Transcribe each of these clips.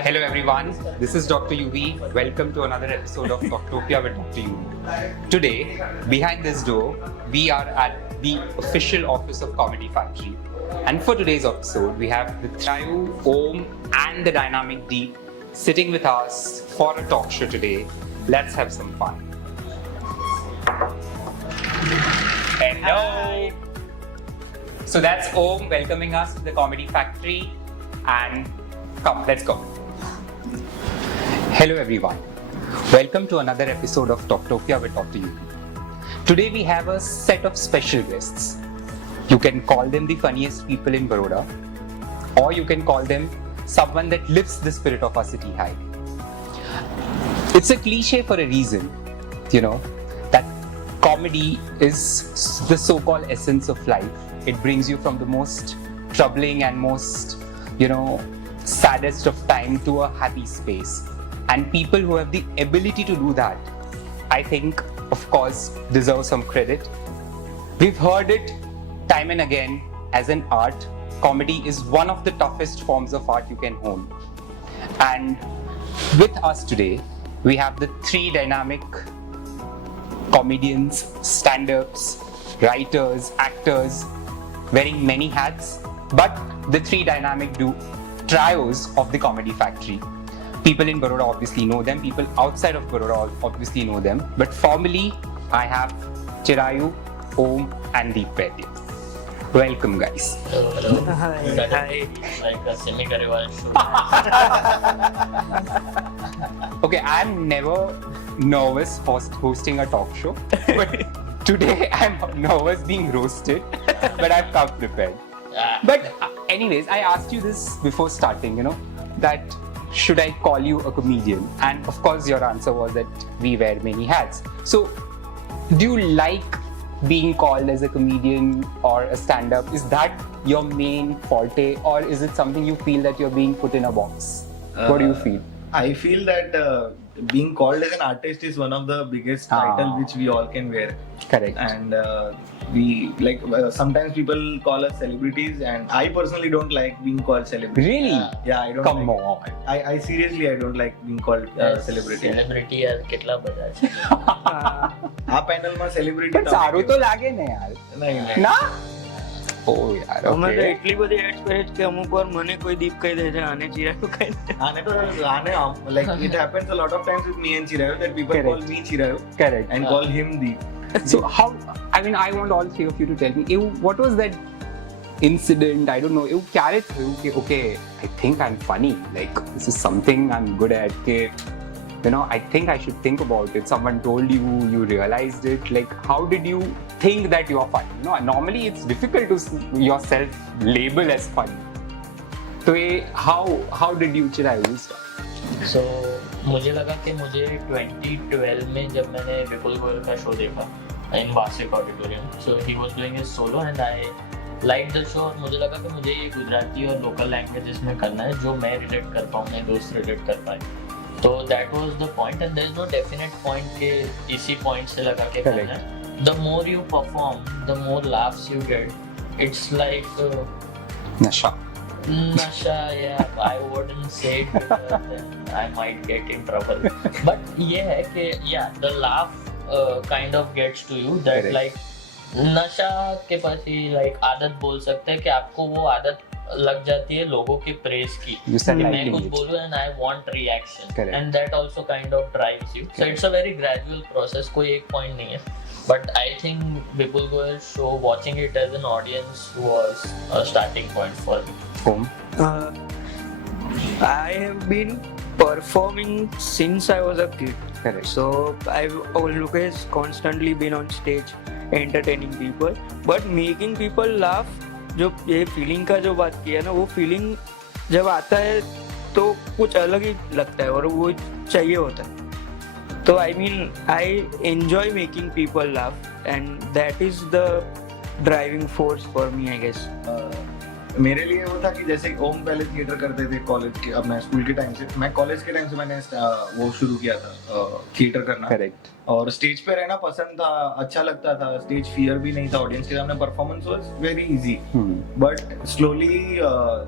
Hello everyone, this is Dr. UV. Welcome to another episode of Doctopia with Dr. UV. Today, behind this door, we are at the official office of Comedy Factory. And for today's episode, we have the Chayu, Om and the Dynamic Deep sitting with us for a talk show today. Let's have some fun. Hello! So that's Om welcoming us to the Comedy Factory. And come, let's go. Hello everyone. Welcome to another episode of Doctopia with Dr. UV. Today we have a set of special guests. You can call them the funniest people in Baroda, or you can call them someone that lifts the spirit of our city high. It's a cliche for a reason, that comedy is the so-called essence of life. It brings you from the most troubling and most, saddest of time to a happy space. And people who have the ability to do that, I think, of course, deserve some credit. We've heard it time and again as an art. Comedy is one of the toughest forms of art you can hone. And with us today, we have the three dynamic comedians, stand-ups, writers, actors, wearing many hats, but the three dynamic trios of the Comedy Factory. People in Baroda obviously know them, people outside of Baroda obviously know them, but formally I have Chirayu, Om and Deep Vaidya. Welcome guys. Hello. Hi. Like a semi-career show. Okay, I'm never nervous hosting a talk show, but today I'm nervous being roasted, but I've come prepared. But anyways, I asked you this before starting, that should I call you a comedian? And of course your answer was that we wear many hats. So do you like being called as a comedian or a stand-up? Is that your main forte, or is it something you feel that you're being put in a box? What do you feel? I feel that being called as an artist is one of the biggest titles which we all can wear. Correct. And sometimes people call us celebrities, and I personally don't like being called celebrity. Really? Yeah, I don't. Come like on. It. I seriously, I don't like being called celebrity. Celebrity यार કેટલા બધા છે. આ panel માં celebrity. પણ સારું તો લાગે ને યાર. નહીં. ના? ઓ યાર. અમે તો Okay. એટલી બધી એક્સપિરિયન્સ કે અમુક વાર મને કોઈ દીપ કહી દે છે આને ચિરાયું કહી દે. Like it happens a lot of times with me and Chirayu that people Correct. call me Chirayu Correct. and call him Deep. So how, I want all three of you to tell me, what was that incident? I don't know, ક્યારે થયું કે okay, I think I'm funny, like this is something I'm good at, I think I should think about it. Someone told you, you realized it. Like, how did you think that you are funny? Normally it's difficult to yourself label as funny. So how did you, Chirayu, start? So मुझे लगा कि मुझे 2012 में जब मैंने विपुल गोयल का show देखा इन वार्षिक auditorium, so he was doing his solo and I liked the show. और मुझे लगा कि मुझे ये गुजराती और लोकल लैंग्वेजेस में करना है जो मैं रिलेट कर पाऊँ, मेरे दोस्त रिलेट कर पाए. तो that was the point, and there is no definite point के इसी point से लगा के करना है. The more you perform, the more laughs you get. It's like Nasha. Nasha, yeah, I wouldn't say it because then I might get in trouble. But ये है कि yeah, the laugh kind of gets to you that Correct. like नशा के पास ही like आदत बोल सकते हैं कि आपको वो आदत लग जाती है लोगों के प्रेस की. You said कि मैं liking कुछ it. बोलूँ and I want reaction. Correct. And that also kind of drives you. So it's a very gradual process. कोई एक point नहीं है. But I think Vipul Goyal's show, watching it as an audience was a starting point for me. Home. I have been performing since I was a kid. Correct. So I've always constantly been on stage entertaining people. But making people laugh, जो ये feeling का जो बात किया ना, वो feeling जब आता है तो कुछ अलग ही लगता है और वो चाहिए होता है. So I mean, I enjoy making people laugh, and that is the driving force for me, I guess. मेरे लिए वो था कि जैसे ओम पहले थिएटर करते थे कॉलेज के, अपना स्कूल के टाइम से, मैं कॉलेज के टाइम से मैंने वो शुरू किया था थिएटर करना। करेक्ट। और स्टेज पे रहना पसंद था, अच्छा लगता था, स्टेज फियर भी नहीं था, ऑडियंस के सामने performance was very easy. But slowly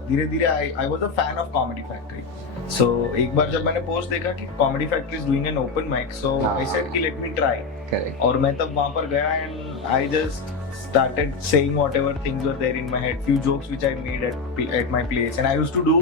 धीरे धीरे I was a fan of Comedy Factory. So एक बार जब मैंने पोस्ट देखा कि Comedy Factory is doing an open mic, so I said कि लेट मी ट्राई। करेक्ट। और मैं तब वहां पर गया and I just started saying whatever things were there in my head, few jokes which I made at my place, and I used to do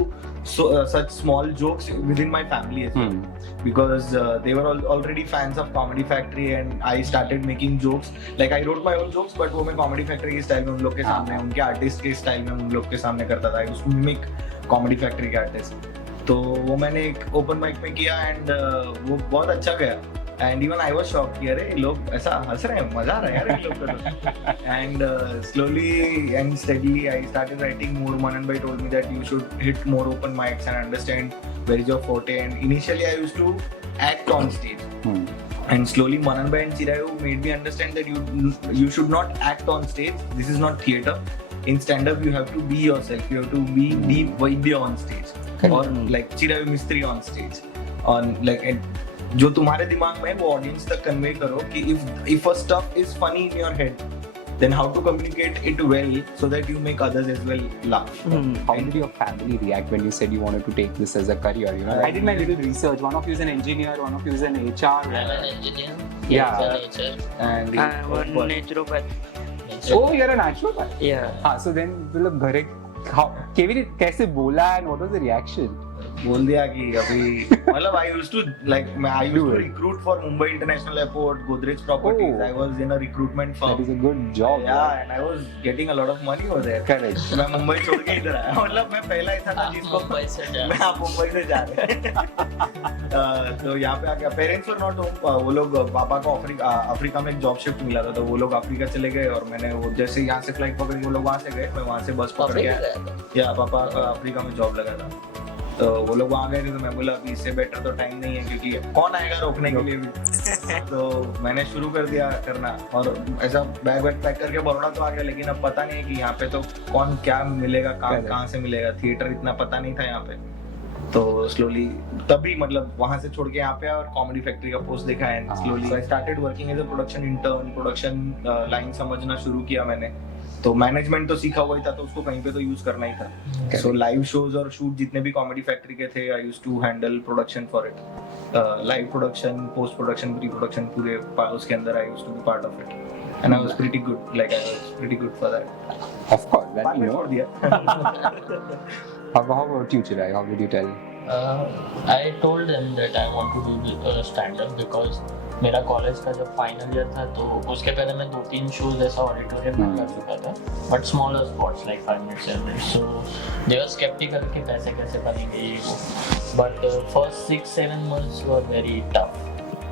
such small jokes within my family as well, because they were already fans of Comedy Factory, and I started making jokes. Like I wrote my own jokes, but वो मैं Comedy Factory के style में उन लोग के सामने, उनके artist के style में उन लोग के सामने करता था। I used to mimic Comedy Factory के artist। तो वो मैंने एक open mic में किया and वो बहुत अच्छा गया। And even I was shocked कि अरे लोग ऐसा हंस रहे हैं, मजा आ रहा है यार इन लोग को। And slowly and steadily I started writing more. Manan bhai told me that you should hit more open mics and understand where is your forte. And initially I used to act on stage. And slowly Manan bhai and Chirayu made me understand that you should not act on stage. This is not theater. In stand-up you have to be yourself. You have to be on stage. Or like Chirayu Mistry on stage. On like जो तुम्हारे दिमाग में है वो audience तक convey करो कि if a stuff is funny in your head, then how to communicate it well so that you make others as well laugh. How did your family react when you said you wanted to take this as a career? You know, I did my little research. One of you is an engineer, one of you is an HR. I'm an engineer. Yeah. And I'm a naturopath. Oh, you're a naturopath. Yeah. So then मतलब घरे कैसे बोला and what was the reaction? बोल दिया कि अभी मतलब I used to recruit for Mumbai International Airport, Godrej Properties. Oh. I was in a recruitment firm. That is a good job. Yeah, and I was getting a lot of money over there. Correct. मैं मुंबई छोड़ के इधर आया, मतलब मैं पहला ऐसा था जिसको मुंबई से जा मैं आप मुंबई से जा रहे हैं। तो यहाँ पे आ गया, पेरेंट्स वर नॉट होम। वो लोग, पापा को अफ्रीका में एक जॉब शिफ्ट मिला था, तो वो लोग अफ्रीका चले गए और मैंने वो जैसे यहाँ से फ्लाइट पकड़ी, वो लोग वहाँ से गए, मैं वहाँ से बस पकड़ गया। या पापा का अफ्रीका में जॉब लगा था, तो वो लोग वहाँ गए थे, तो मैं बोला अभी इससे बेटर तो टाइम नहीं है, क्योंकि कौन आएगा रोकने के लिए भी। तो मैंने शुरू कर दिया करना, और ऐसा बैग पैक करके बड़ौदा तो आ गया, लेकिन अब पता नहीं है कि यहाँ पे तो कौन क्या मिलेगा, काम कहाँ से मिलेगा, थिएटर इतना पता नहीं था यहाँ पे। तो स्लोली तभी मतलब वहाँ से छोड़ के यहाँ पे और कॉमेडी फैक्ट्री का पोस्ट देखा है, slowly I started working as a production intern. Production line समझना शुरू किया मैंने, तो मैनेजमेंट तो सीखा हुआ ही था, तो उसको कहीं पे तो यूज करना ही था। सो लाइव शोज और शूट जितने भी कॉमेडी फैक्ट्री के थे, I used to handle production for it, live production, post production, pre production, पूरे उसके अंदर I used to be part of it, and I was pretty good, like I was pretty good for that. Of course, that you know. How about you, Chirag? How did you tell? I told them that I want to do stand-up because मेरा college का जब final year था, तो उसके पहले मैं 2-3 shows ऐसा auditorium में कर चुका था, but smaller spots like 5 minutes 7 minutes. So they were sceptical कि पैसे कैसे बनेंगे ये वो, but first 6-7 months were very tough.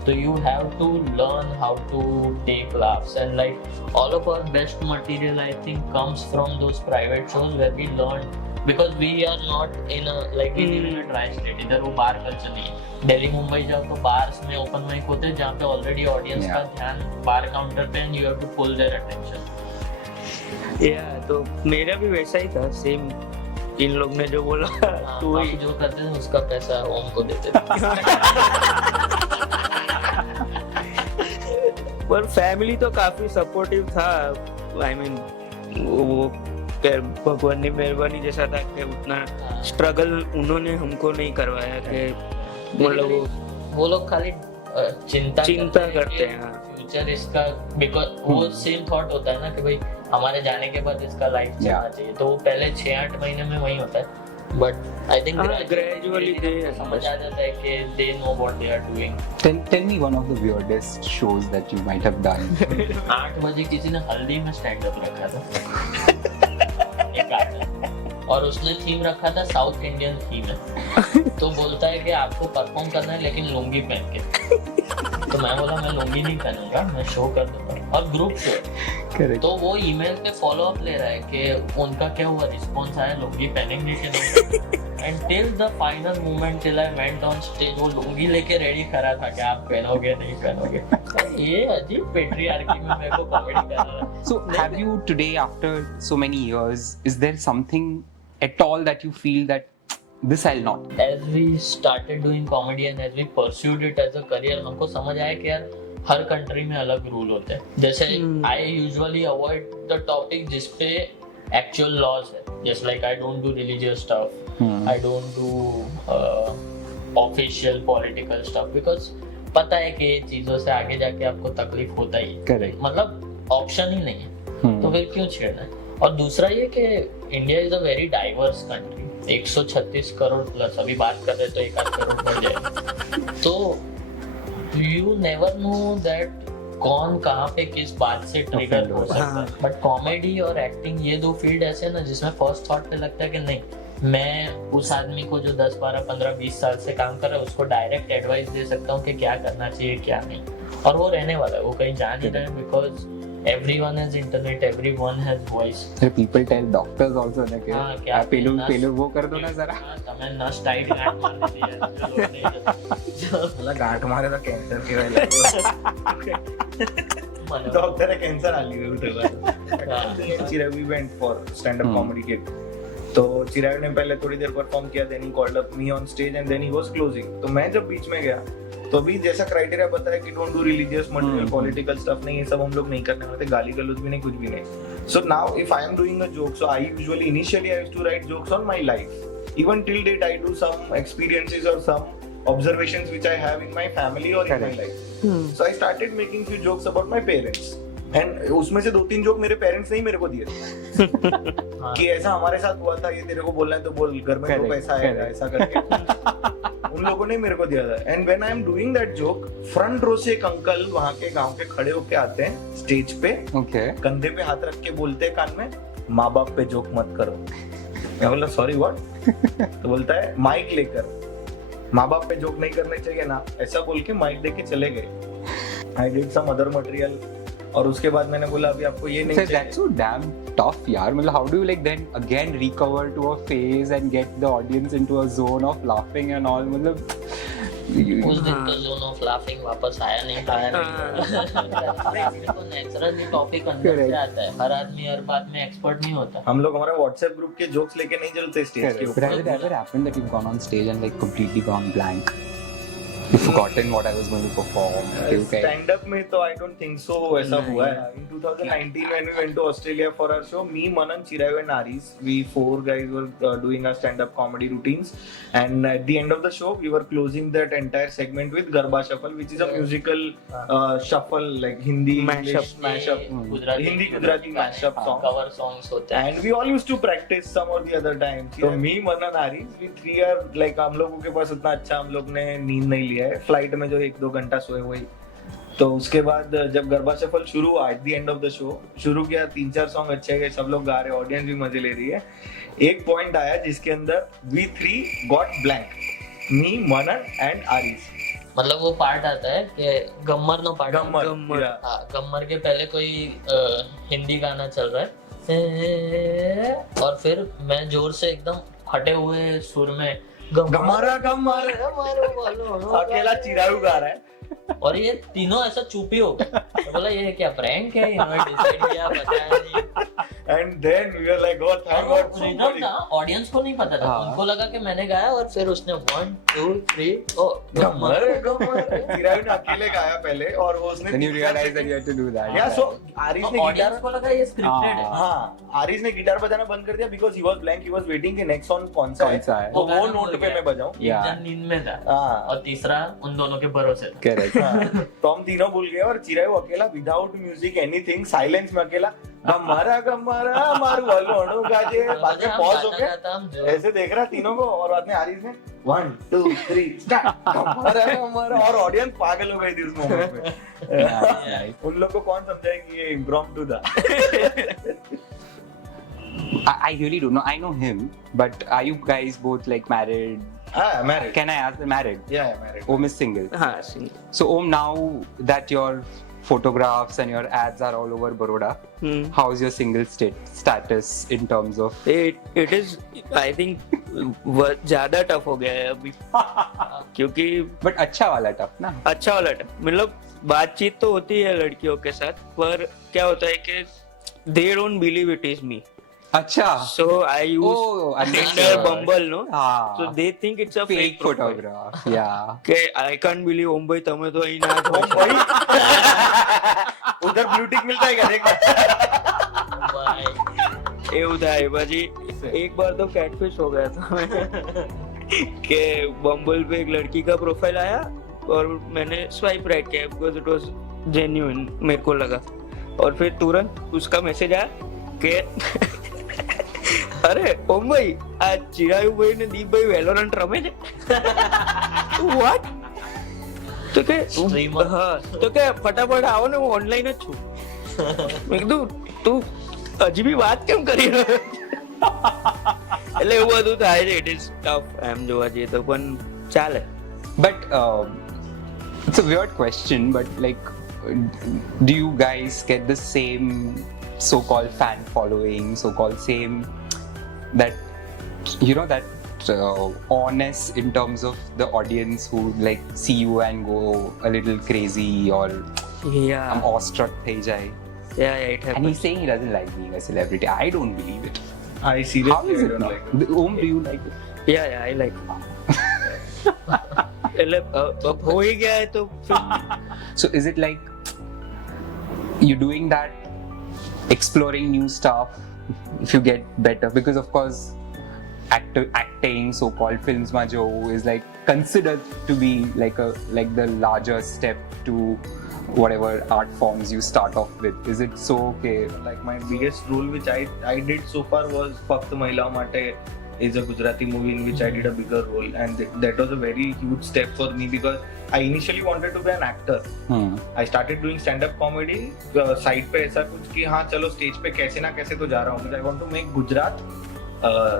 So you have to learn how to take laughs, and like all of our best material I think comes from those private shows where we learn, because we are not in a like we live in a dry state. इधर वो बार culture नहीं है। दिल्ली मुंबई जाओ तो bars में open mic होते हैं जहाँ पे ऑलरेडी ऑडियंस का ध्यान बार काउंटर पे, and you have to pull their attention. या तो मेरा भी वैसा ही था, सेम इन लोग ने जो बोला तो वही जो करते थे उसका पैसा ओम को देते थे। पर फैमिली तो काफी सपोर्टिव था। आई मीन वो भगवान ने मेहरबानी जैसा था कि उतना स्ट्रगल उन्होंने हमको नहीं करवाया कि मतलब वो लोग खाली चिंता करते हैं फ्यूचर इसका, बिकॉज वो सेम थॉट होता है ना कि भाई हमारे जाने के बाद इसका लाइफ चलना चाहिए, तो वो पहले 6-8 महीने में वही होता है, बट आई थिंक ग्रेजुअली समझ आ जाता है कि they know what they are doing. Tell me one of the weirdest shows that you might have done. 8 बजे किसी ने हल्दी में स्टैंड अप रखा था एक आदमी, और उसने थीम रखा था साउथ इंडियन थीम है, तो बोलता है कि आपको परफॉर्म करना है लेकिन लुंगी पहन के। तो मैं बोला मैं लुंगी नहीं पहनूंगा, मैं शो कर दूंगा। और ग्रुप शो है, Correct. तो वो ईमेल पे फॉलो अप ले रहा है कि उनका क्या हुआ, रिस्पॉन्स आया, लुंगी पहनेंगे कि नहीं. And till the final moment, till I went on stage, वो लुंगी लेके रेडी करा था कि आप पहनोगे नहीं पहनोगे. ये अजीब पेट्रियार्की में मेरे को कॉमेडी कर रहा है. So, have you today, after so many years, is there something at all that you feel that this I'll not? As we started doing comedy and as we pursued it as a career, हमको समझ आया कि यार हर country में अलग rule होते हैं. जैसे I usually avoid the topic जिसपे एक्चुअल लॉज है. Just like I don't do religious stuff, I don't do official political stuff, because पता है कि ये चीजों से आगे जाके आपको तकलीफ होता ही है. Correct. मतलब ऑप्शन ही नहीं है, तो फिर क्यों छेड़ना है. और दूसरा ये कि India is a very diverse country. 136 crore plus, अभी बात कर रहे तो 1 करोड़ बढ़ जाए. तो यू नेवर नो दैट कौन कहाँ पे किस बात से ट्रिगर हो सकता है. बट कॉमेडी और एक्टिंग ये दो फील्ड ऐसे हैं ना जिसमें फर्स्ट थॉट पे लगता है कि नहीं, मैं उस आदमी को जो 10, 12, 15, 20 साल से काम कर रहा है उसको डायरेक्ट एडवाइस दे सकता हूँ कि क्या करना चाहिए क्या नहीं. और वो रहने वाला है, वो कहीं जा नहीं रहा है, because everyone has internet, everyone has voice. People tell doctors also ना कि हाँ, क्या पेलू वो कर दो ना जरा. તમે નસ ટાઈટ ગાંઠ મારી દીધી યાર. ચલો, નહીં જતો. मला गाठ मारे तो कैंसर के મને डॉक्टर है कैंसर आली हुई उठे. Chirag we went for stand up comedy kit. तो चिराग ने पहले थोड़ी देर परफॉर्म किया, then he called up me on stage and then he was closing. तो मैं जब बीच में गया तो अभी जैसा क्राइटेरिया बताया कि don't do religious material, political stuff नहीं, ये सब हम लोग नहीं करने वाले थे. गाली गलौज भी नहीं, कुछ भी नहीं. So now if I am doing a joke, so I usually initially I used to write jokes on my life. Even till date, I do some experiences or some observations which I have in my family or in my life. So I started making few jokes about my parents. And उसमें से 2-3 joke मेरे parents ने ही मेरे को दिए थे कि ऐसा हमारे साथ हुआ था, ये तेरे को बोलना है तो बोल, घर में तो पैसा आएगा, ऐसा करके उन लोगों ने मेरे को दिया था. And when I am doing that joke, front row से एक अंकल वहाँ के गांव के खड़े होके आते हैं स्टेज पे, Okay. कंधे पे हाथ रख के बोलते हैं कान में, माँ बाप पे जोक मत करो. मैं बोला सॉरी व्हाट. तो बोलता है माइक लेकर, माँ बाप पे जोक नहीं करने चाहिए ना, ऐसा बोल के माइक देके चले गए. I did some other material और उसके बाद मैंने बोला अभी आपको ये नहीं So चाहिए. that's so damn tough यार. मतलब how do you like then again recover to a phase and get the audience into a zone of laughing and all. मतलब उस दिन तो जोन ऑफ लाफिंग वापस आया नहीं. मेरे को नेचुरली टॉपिक अंदर से आता है. हर आदमी हर बात में एक्सपर्ट नहीं होता. हम लोग हमारा व्हाट्सएप ग्रुप के जोक्स लेके नहीं चलते स्टेज के But ऊपर. has it ever happened that you've gone on stage and like completely gone blank? You've forgotten what I was going to perform. Okay. Stand up में तो आई डोंट थिंक सो ऐसा हुआ है. इन 2019 when we went to Australia for our show, me, Manan, Chirag and Aris, we 4 guys were doing our stand up comedy routines, and at the end of the show we were closing that entire segment with Garba Shuffle, which is a musical shuffle like Hindi English mashup, Gujarati Hindi Gujarati mashup song. Cover songs होते हैं. And we all used to practice some or the other times. So me, Manan, Aris, we 3 are like, हम लोगों के पास उतना अच्छा हम लोग ने नींद नहीं लिया है. फ्लाइट में जो 1-2 घंटा सोए वही. तो उसके बाद जब गरबा शफल शुरू हुआ, at the end of the show शुरू किया, 3-4 सॉन्ग अच्छे गए, सब लोग गा रहे, ऑडियंस भी मजे ले रही है. एक पॉइंट आया जिसके अंदर we 3 got blank, me, Manan and Aris. मतलब वो पार्ट आता है कि गम्मर नो पार्ट. गम्मर. हाँ, गम्मर के पहले कोई हिंदी गाना चल रहा है और फिर मैं जोर से एकदम फटे हुए सुर में गम्मारा अकेला चिराग गा रहा है. और ये तीनों ऐसा चुपी हो गए. तो बोला ये क्या प्रैंक है, इन्होंने डिसाइड किया पता नहीं. And then we were like, oh thank God somebody. Audience को नहीं पता था. उनको लगा कि मैंने गाया और फिर उसने 1 2 3 ओ गम्मर चिराग ने अकेले गाया पहले और उसने Then you realize that you had to do that. Yeah, so Aaris ने गिटार ऑडियंस को लगा ये स्क्रिप्टेड है. हाँ, आरिस ने गिटार बजाना बंद कर दिया because he was blank, he was waiting कि next song कौन सा है, तो वो नोट पे मैं बजाऊं. एक जन नींद में था हाँ. और तीसरा उन दोनों के भरोसे था. Correct. हाँ, तो हम तीनों भूल गए और चिराग अकेला विदाउट म्यूजिक एनीथिंग साइलेंस में अकेला गम्मारा मारू वालों गाजे. बाद में पॉज हो गया, ऐसे देख रहा तीनों को और बाद में आरिस ने 1 2 3 स्टार्ट गम्मारा और ऑडियंस पागल हो गई थी उस मोमेंट में. उन लोग को कौन समझाए कि ये इम्प्रॉम्प्टू था. I really don't know. I know him, but are you guys both like married? हाँ, married. Can I ask the married? Yeah, married. Om is single. हाँ single. So Om, now that you're photographs and your ads are all over Baroda. How's your single status in terms of? It is, I think, ज्यादा tough हो गया है अभी क्योंकि But अच्छा वाला tough ना? अच्छा वाला टफ, मतलब बातचीत तो होती है लड़कियों के साथ, पर क्या होता है कि they don't believe it is me. अच्छा. So I use Tinder, Bumble, no? हाँ. So they think it's a fake profile. photograph. Yeah. કે I can't believe ओम भाई તમે તો અહીં ના છો. उधर ब्लू टिक मिलता है क्या देखना भाई એવું થાય પછી एक बार तो कैटफिश हो गया था मैं कि बम्बल पे एक लड़की का प्रोफाइल आया और मैंने स्वाइप राइट किया बिकॉज इट वाज जेन्युइन मेरे को लगा, और फिर तुरंत उसका मैसेज आया कि अरे ओम भाई आज चिरायु भाई ने दीप भाई वेलोरेंट रमे છે व्हाट तो કે Streamer. હા તો કે ફટાફટ આવો ને હું ઓનલાઈન જ છું. મેં કીધું તું હજી બી વાત કેમ કરી રહ્યો એટલે એવું બધું થાય છે. ઇટ ઇઝ ટફ એમ જોવા જઈએ તો, પણ ચાલે. But it's a weird question, but like, do you guys get the same so-called fan following, so-called same that you know that honest in terms of the audience who like see you and go a little crazy or Yeah. I'm awestruck થઈ જાય. Yeah, it And happens. he's saying he doesn't like being a celebrity. I don't believe it. I How seriously is it don't now? like Om, do you like it? Yeah, I like. એટલે अब हो ही गया है तो फिर So is it like you're doing that, exploring new stuff if you get better? Because of course acting, so-called films majo is like considered to be like the larger step to whatever art forms you start off with. Is it so okay? like my biggest role which I did so far was Fakt Mahila Mate is a Gujarati movie in which I did a bigger role, and that was a very huge step for me because I initially wanted to be an actor. I started doing stand-up comedy side पे ऐसा कुछ कि हाँ चलो stage पे कैसे ना कैसे तो जा रहा हूँ, because I want to make Gujarat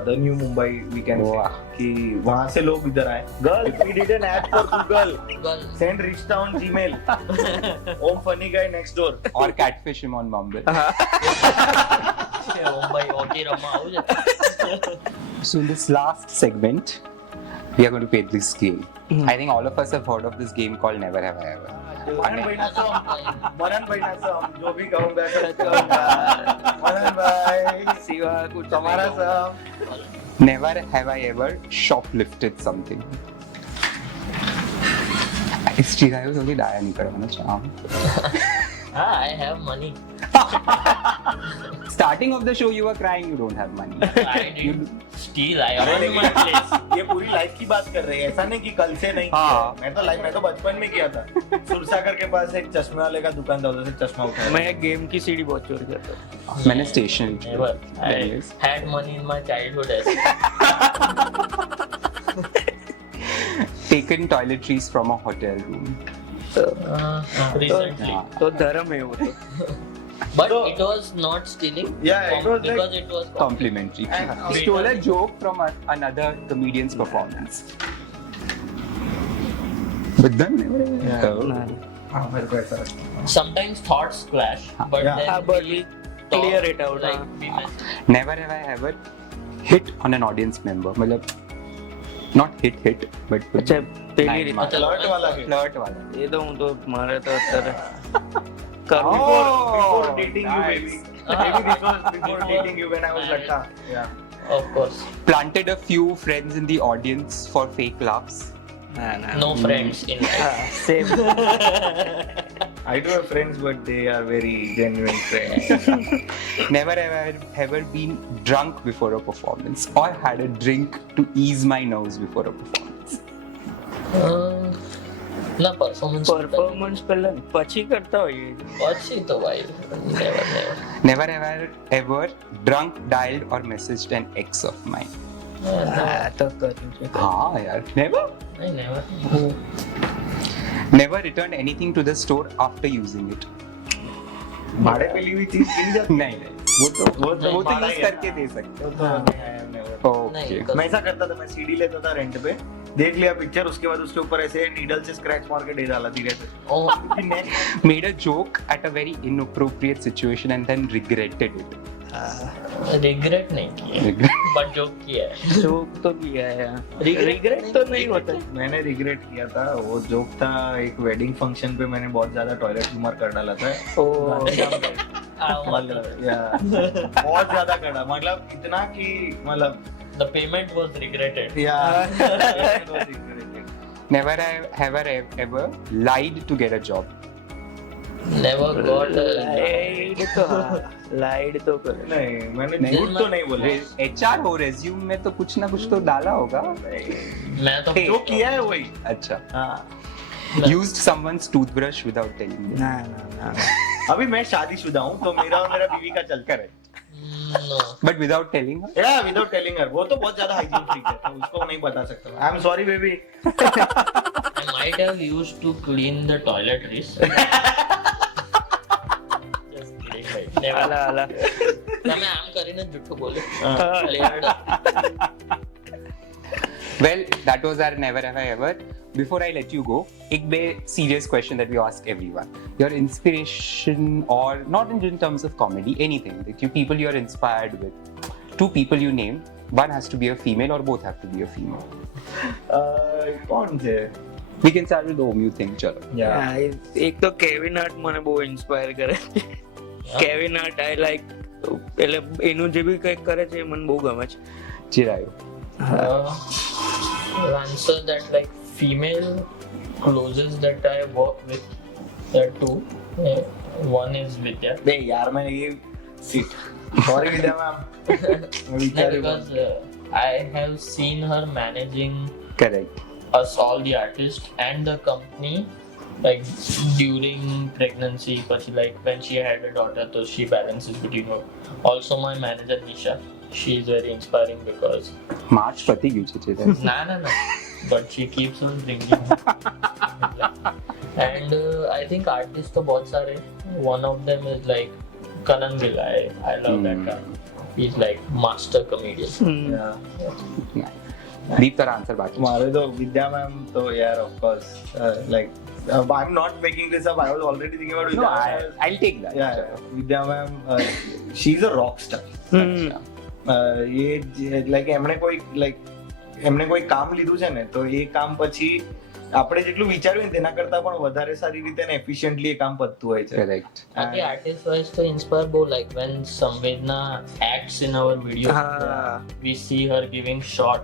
the new Mumbai, we can say, Wow. कि वहाँ से लोग इधर आए. Girl, we did an ad for Google. Girl. Send Rich on Gmail. Om funny guy next door. Or catfish him on Bumble. ઓમ ભાઈ OT રમવા આવું છે. So in this last segment, we are going to play this game. I think all of us have heard of this game called Never Have I Ever. मनन भाई ना सम जो भी कहूँगा सब कहूँगा. मनन भाई सिवा कुछ तुम्हारा नहीं सब. Never have I ever shoplifted something. इस चीज आयो तो डाया नहीं करवाना चाहूँ. હા I have money. Starting of the show, you were crying you don't have money. I did steal. I earned my place. ये पूरी लाइफ की बात कर रहे हैं, ऐसा नहीं कि कल से नहीं किया. हाँ. मैं तो बचपन में किया था. सुरसागर के पास एक चश्मे वाले का दुकान था, उधर से चश्मा उठाया. मैं गेम की सीढ़ी बहुत चोरी करता था. मैंने station Never. I had money in my childhood as taken toiletries from a hotel room. recently. Yeah. तो धर्म है वो तो. But So- it was not stealing. Yeah, it was because it was Complimentary. And- Stole a joke from another comedian's performance. But then never. Yeah. Oh. हाँ मेरे को ऐसा लगता है. Sometimes thoughts clash, but Yeah. then but we talk, clear it out. like हाँ. we mess. Never have I ever hit on an audience member. मतलब not hit, but अच्छा पहली Nine रीत marks. Flirt वाला है. flirt वाला. ये तो हूँ तो मारे तो અત્યારે Oh, કરું. Before dating you, nice. baby. Maybe this was before dating you when I was latta. Yeah. Of course, Planted a few friends in the audience for fake laughs. ના ના no friends in life. Same. I do have friends, but they are very genuine friends. Never have I ever been drunk before a performance or had a drink to ease my nerves before a performance. ના performance performance પહેલા પછી કરતા હોઈએ. પછી તો ભાઈ never. Never have I ever drunk, dialed or messaged an ex of mine. હા તો કર્યું છે. हाँ यार, never. I never. Never returned anything to the store after using it. भाड़े पे ली हुई चीज मिल जाती नहीं नहीं. वो तो नहीं, मारा यूज ही है करके ना। दे सकते वो तो हाँ। नहीं है, never। ओके नहीं, मैं ऐसा करता था, मैं सीडी लेता था रेंट पे, देख लिया पिक्चर, उसके बाद उसके ऊपर ऐसे नीडल से स्क्रैच मार के दे डाला धीरे से। Oh, next made a joke at a very inappropriate situation and then regretted it. Regret नहीं किया, बट जोक किया है। जोक तो किया है Regret रिग्रेट नहीं तो किया, नहीं होता मैंने रिग्रेट किया था, वो जोक था एक वेडिंग फंक्शन पे, मैंने बहुत ज्यादा टॉयलेट ह्यूमर कर डाला था। ओ मतलब या बहुत ज्यादा करा, मतलब इतना कि मतलब द पेमेंट वाज रिग्रेटेड। या Never have I ever lied to get a job. Never got lied तो कर नहीं, मैंने नहीं, झूठ तो नहीं बोला, HR हो resume में तो कुछ ना कुछ तो डाला होगा. मैं तो जो किया है वही। अच्छा. हाँ, Used someone's toothbrush without telling them. ना ना ना अभी मैं शादीशुदा हूँ तो मेरा और मेरा बीवी का चलता है। No, But without telling her. या विदाउट टेलिंग हर, वो तो बहुत ज्यादा हाइजीन फ्रीक है, तो उसको नहीं बता सकता। I am sorry baby. I might have used to clean the toiletries. Just kidding, भाई। Never. आला आला ना मैं आम કરીને जुट्टू बोले। हाँ। Layered. Well, that was our never have I ever. Before I let you go, एक बे serious question that we ask everyone. Your inspiration, or not in terms of comedy, anything. Like you people you are inspired with. Two people you name. One has to be a female, or both have to be a female. कौन थे? We can start with Om. You think, chalo. હા, એક તો Kevin heart મને બહુ inspire કરે છે Kevin heart I like એટલે એનું જે બી કંઈક કરે છે એ મને બહુ ગમે છે Chirayu. I'll answer that like female closest that I work with. There are two. One is Vidya. नहीं यार, मैं ये seat sorry Vidya ma'am. No, because I have seen her managing Correct. us all the artists and the company like during pregnancy, but like when she had a daughter, so she balances between work. Also my manager Nisha, she is very inspiring because March पति क्यों छे तेरे? nah, but she keeps on bringing and I think artists तो बहुत सारे, one of them is like Kanan Gill. I love that guy. He's like master comedian. Deep तरह answer बाकी. तुम्हारे तो विद्या मैम तो यार of course like I am not making this up, I was already thinking about No, Vidya. I'll take that. या Vidya ma'am she is a rock star. ये like એમણે કોઈ કામ લીધું છે ને, તો એ કામ પછી આપણે જેટલું વિચાર્યું ને તેના કરતા પણ વધારે સારી રીતે ને એફિશિયન્ટલી એ કામ પતતું હોય છે। Correct. बाकी artist wise तो inspire बहुत, like when Samvedna acts in our video, હા we see her giving shot,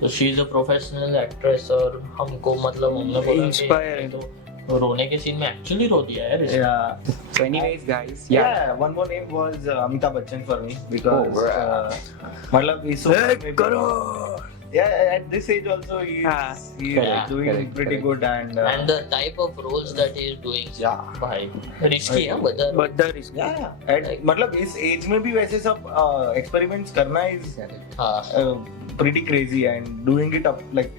so she is a professional actress और हमको मतलब हमने बोला कि Inspiring. तो रोने के सीन में एक्चुअली रो दिया यार इसने। Yeah. So anyways, guys, Yeah, one more name was Amitabh Bachchan for me because मतलब he's so કરો yeah, at this age also he's Correct, doing correct, pretty correct. good And the type of roles that he is doing, Yeah. भाई risky है बता। બધા risk yeah, मतलब इस as में भी वैसे सब एक्सपेरिमेंट्स करना इज हाँ pretty crazy and doing it up like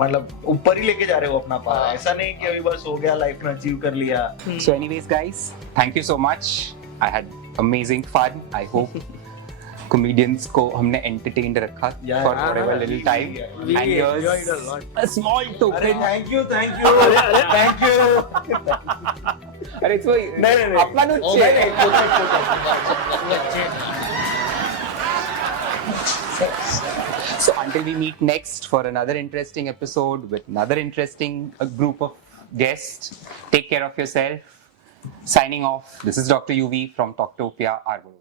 मतलब ऊपर ही लेके जा रहे हो अपना पारा, हाँ। ऐसा नहीं कि अभी बस हो गया लाइफ में अचीव कर लिया। So anyways, guys, thank you so much. I had amazing fun. I hope comedians को हमने entertained रखा Yeah, for yeah, whatever yeah. little time. We And here's enjoyed a lot. a small अरे token. Thank you thank you. अरे it's वही नहीं। अपना no Oh my So until we meet next for another interesting episode with another interesting group of guests, take care of yourself. Signing off. This is Dr. UV from Talktopia, Argo.